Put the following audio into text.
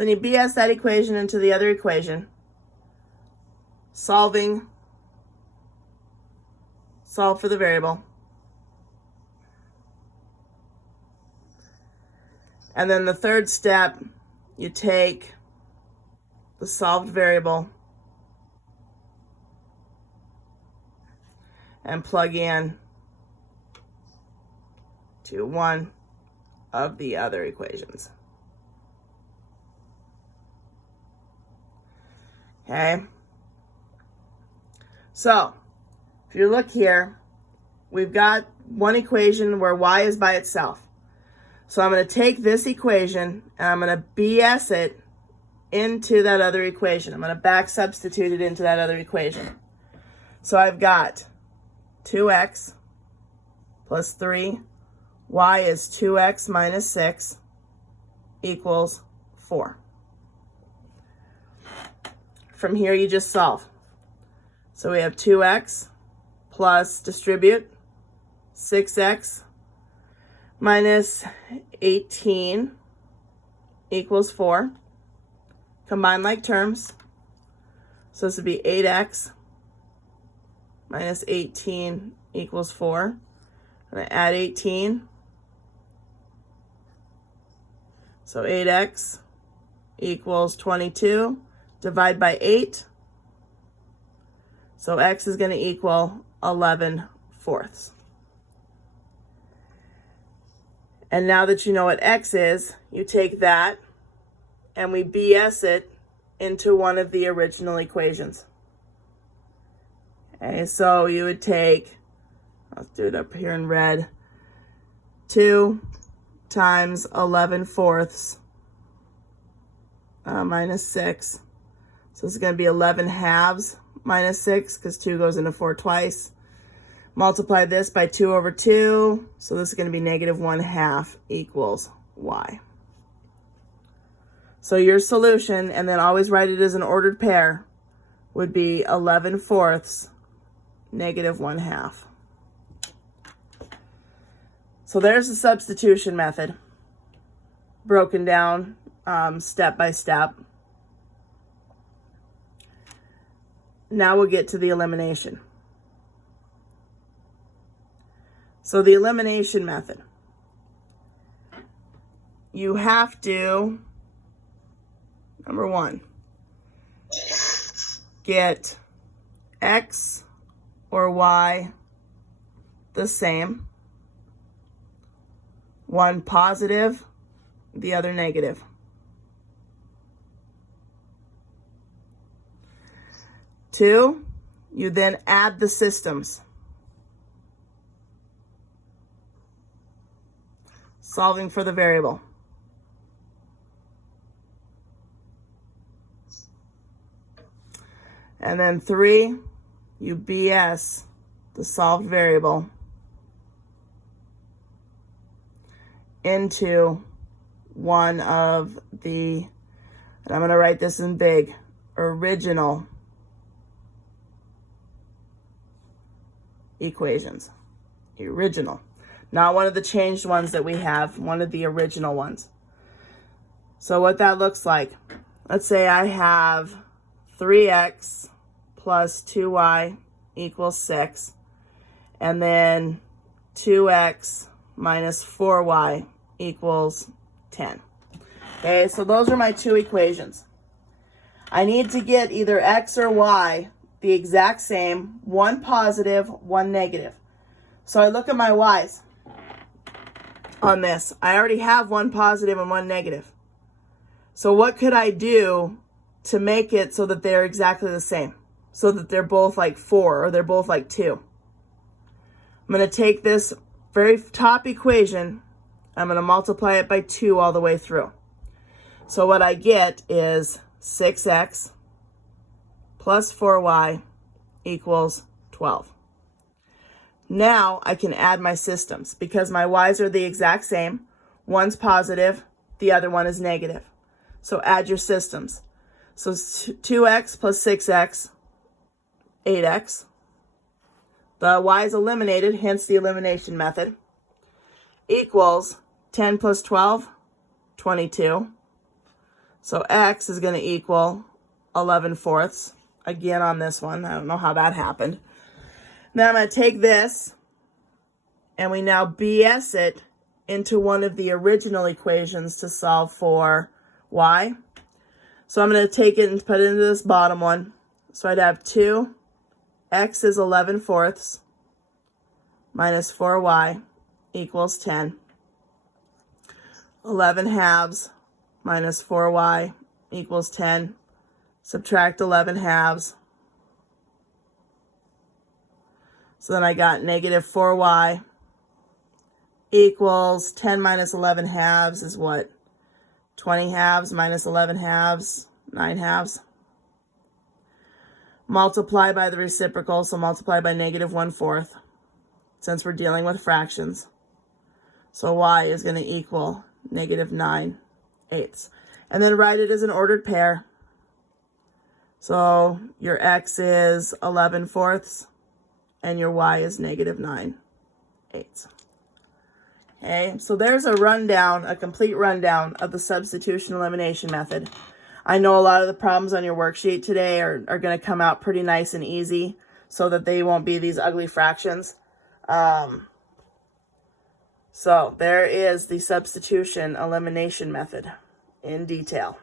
So then you BS that equation into the other equation. Solve for the variable. And then the third step, you take the solved variable and plug in to one of the other equations. Okay? So, if you look here, we've got one equation where y is by itself. So I'm going to take this equation and I'm going to BS it into that other equation. I'm going to back substitute it into that other equation. So I've got 2x plus 3, y is 2x minus 6 equals 4. From here you just solve. So we have 2x plus distribute 6x minus 18 equals 4. Combine like terms. So this would be 8x minus 18 equals 4. I'm going to add 18. So 8x equals 22. Divide by 8. So x is going to equal 11/4. And now that you know what x is, you take that and we BS it into one of the original equations. Okay, so you would take, let's do it up here in red, 2 times 11/4 minus 6. So this is going to be 11/2 minus 6 because 2 goes into 4 twice. Multiply this by 2 over 2. So this is going to be -1/2 equals y. So your solution, and then always write it as an ordered pair, would be 11/4 -1/2. So there's the substitution method, broken down step by step. Now we'll get to the elimination. So the elimination method. You have to, number one, get x or y the same. One positive, the other negative. Two, you then add the systems. Solving for the variable. And then 3, you BS the solved variable into one of the, and I'm going to write this in big, original equations. Original. Not one of the changed ones that we have, one of the original ones. So what that looks like, let's say I have 3x plus 2y equals 6, and then 2x minus 4y equals 10. Okay, so those are my two equations. I need to get either x or y the exact same, one positive, one negative. So I look at my y's on this. I already have one positive and one negative. So what could I do to make it so that they're exactly the same? So that they're both like 4 or they're both like 2. I'm going to take this very top equation, I'm going to multiply it by 2 all the way through. So what I get is 6x plus 4y equals 12. Now I can add my systems because my y's are the exact same. One's positive, the other one is negative. So add your systems. So 2x plus 6x, 8x. The y is eliminated, hence the elimination method, equals 10 plus 12, 22. So x is going to equal 11/4. Again on this one. I don't know how that happened. Now I'm going to take this, and we now BS it into one of the original equations to solve for y. So I'm going to take it and put it into this bottom one. So I'd have 2, x is 11/4 minus 4y equals 10. 11/2 minus 4y equals 10. Subtract 11/2. So then I got negative 4y equals 10 minus 11/2 is what? 20/2 minus 11/2, 9/2. Multiply by the reciprocal, so multiply by negative 1/4, since we're dealing with fractions. So y is going to equal negative 9/8. And then write it as an ordered pair. So your x is 11/4 and your y is negative 9/8. Okay, so there's a rundown, a complete rundown of the substitution elimination method. I know a lot of the problems on your worksheet today are going to come out pretty nice and easy so that they won't be these ugly fractions. So there is the substitution elimination method in detail.